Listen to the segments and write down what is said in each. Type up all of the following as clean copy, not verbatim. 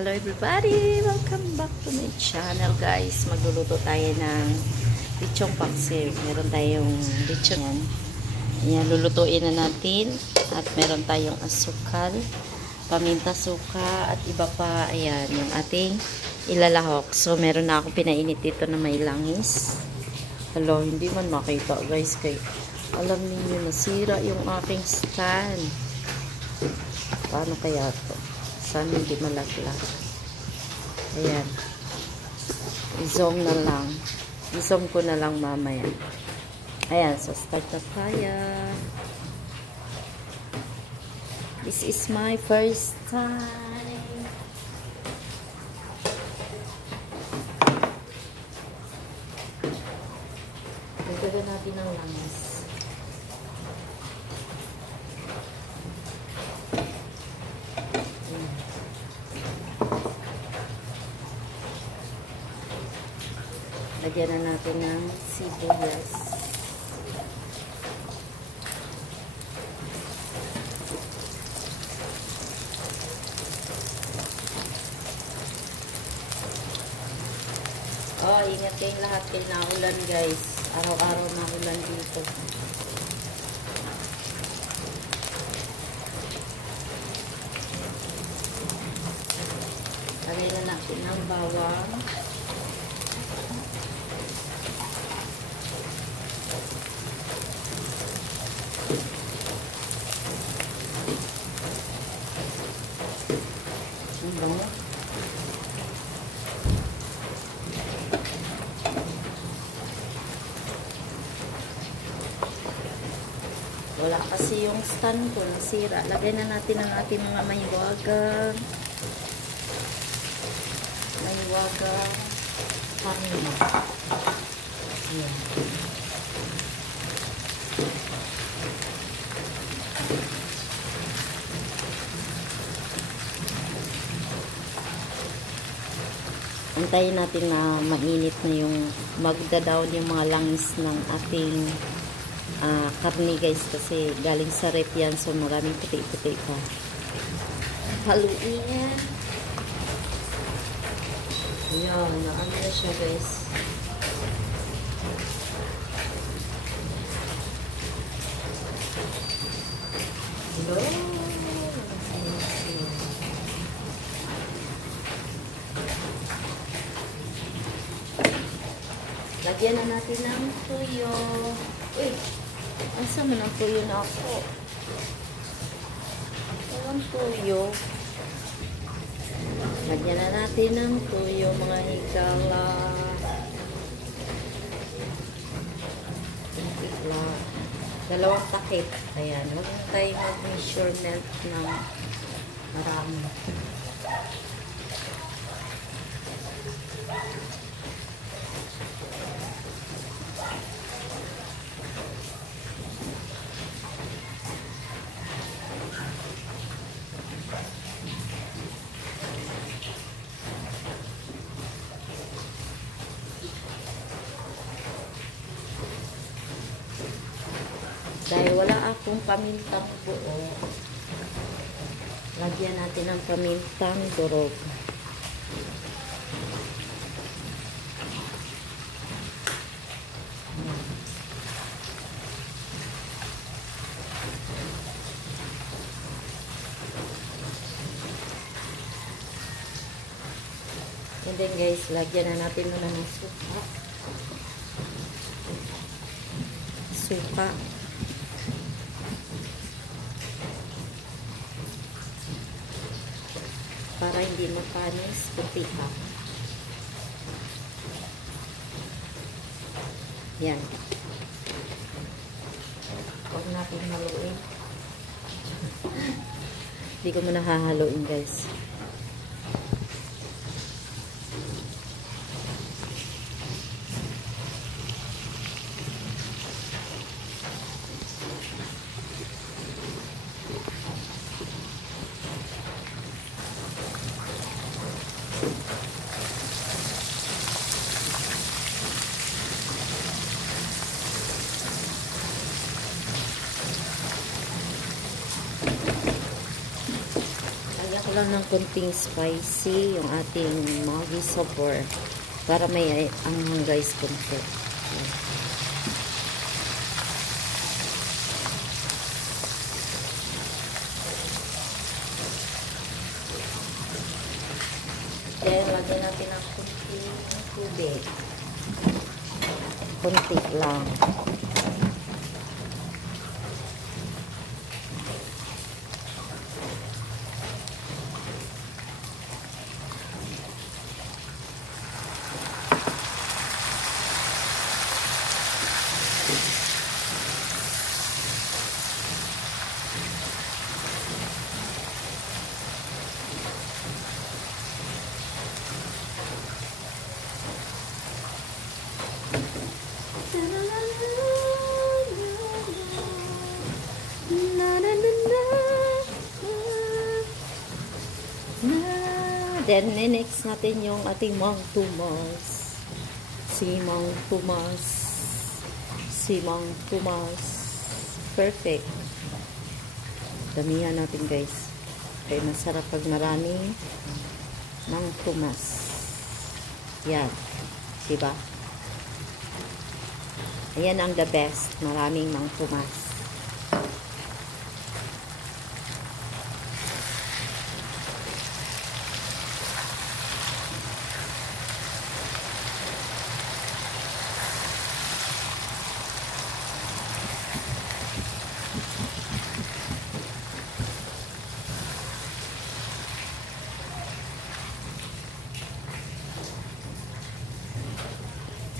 Hello everybody! Welcome back to my channel guys. Magluluto tayo ng lechong paksiw. Meron tayong lechon yan. Ayan, lulutuin na natin. At meron tayong asukal, paminta suka, at iba pa. Ayan, yung ating ilalahok. So, meron na akong pinainit dito na may langis. Hello, hindi man makita guys. Kay alam niyo nasira yung aking stand. Paano kaya to? Sana hindi malaglag. Ayan. I-zoom na lang. I-zoom ko na lang mamaya. Ayan. So, start na tayo. This is my first time. Dagdagan natin ang langis. Lagyan na natin ng sibuyas. Oh, ingat kayong lahat kay naulan guys. Araw-araw naulan dito. Lagyan na natin ng bawang. Wala kasi yung stand ko, nasira. Lagay na natin ang ating mga maywagang kanin. Ayan. Antayin natin na mainit na yung magda-down yung mga langis ng ating karne guys, kasi galing sa rep yan, so maraming puti-puti pa. Haluin yan. Ayan, naano na siya guys. Hello. Lagyan na natin ng tuyo. Uy, asa mo ng tuyo na ako? Walang tuyo. Lagyan na natin ng tuyo, mga higala. Dalawang takip. Ayan, huwag na tayo mag-measurement ng marami. Dahil wala akong pamintang buo, lagyan natin ng pamintang durog. And then guys, lagyan na natin muna ng suka. Para hindi mapanis, puti pa. Yan. Huwag natin haluin. Hindi ko muna hahaluin guys. lang ng konting spicy yung ating Maggi Sabor para may anghang guys konti. Then, lagyan natin ng konting tubig. Konti lang. Then, next natin yung ating Mang Tomas. Si Mang Tomas. Si Mang Tomas. Perfect. Damihan natin guys. Kaya masarap pag maraming Mang Tomas. Yan. Diba? Ayan ang the best. Maraming Mang Tomas.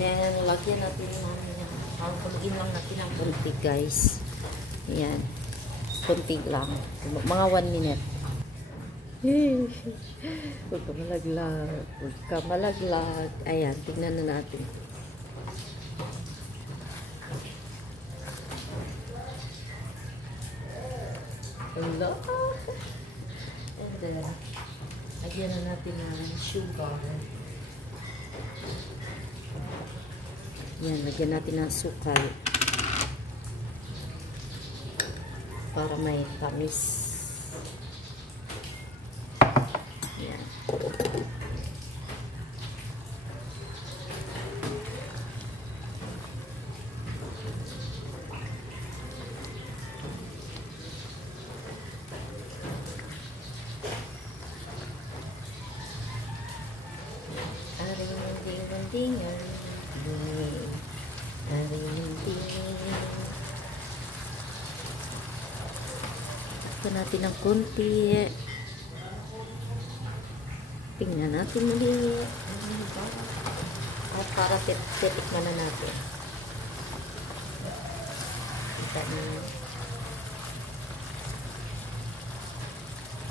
Then, lagyan natin halugin lang natin ng konti guys. Ayan. Konti lang. Mga 1 minute. Huwag ka malaglag. Huwag ka malaglag. Ayan, tignan na natin. Hello? And then, lagyan na natin ng sugar. Yan, lagyan natin ng sukal para may tamis. Yan. Aring-ding-ding-ding-ding. Ito natin ng konti. Tingnan natin muli. At para titikman na natin.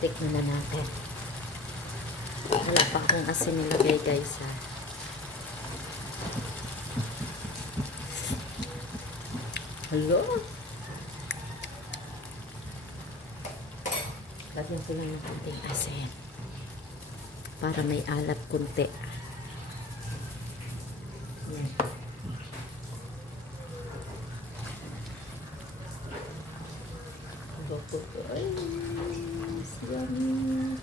Tikman na natin. Wala pa akong asin nilagay guys ha. Hello? Lagyan ko lang ng konting asin para may alat konti. Yan. Ay, yummy.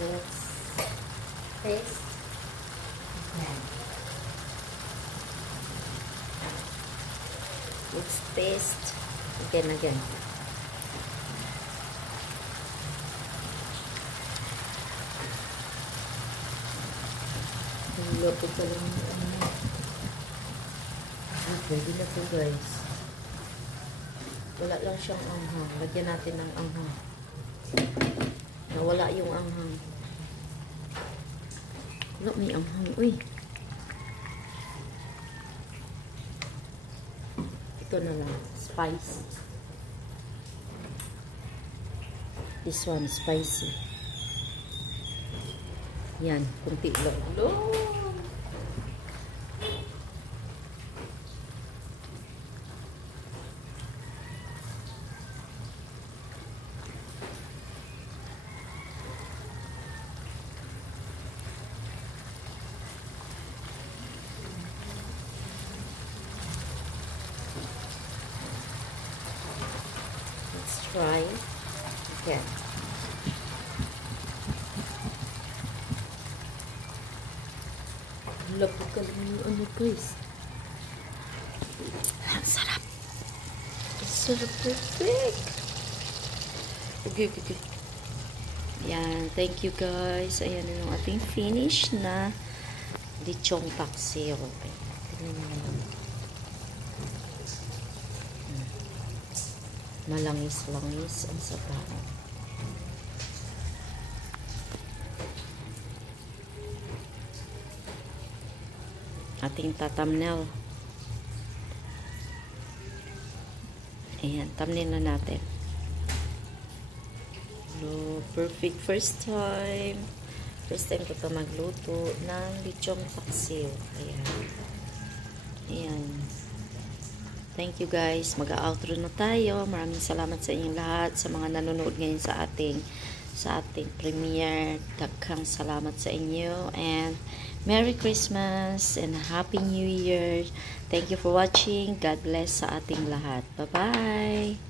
Let's taste. Let's taste again. Loko pa lang yung pwede na po guys. Wala lang siyang anghang. Lagyan natin ng anghang. Nawala yung anghang. Wala, may anghang. Uy. Ito na lang. Spice. This one, spicy. Yan. Kunti lang. Labot ka lang yung ano guys. Ang sarap. Ang sarap, perfect. Okay. Yan, thank you guys. Ayan yung ating finish na lechong paksiw. Tingnan nyo naman. Malangis-langis ang sabaw. Ating thumbnail. Ayan, thumbnail na natin. So, perfect first time. First time ko ito magluto ng lechong paksiw. Ayan. Thank you guys. Mag-outro na tayo. Maraming salamat sa inyong lahat. Sa mga nanonood ngayon sa ating premiere. Daghang salamat sa inyo. And Merry Christmas and Happy New Year. Thank you for watching. God bless sa ating lahat. Bye-bye.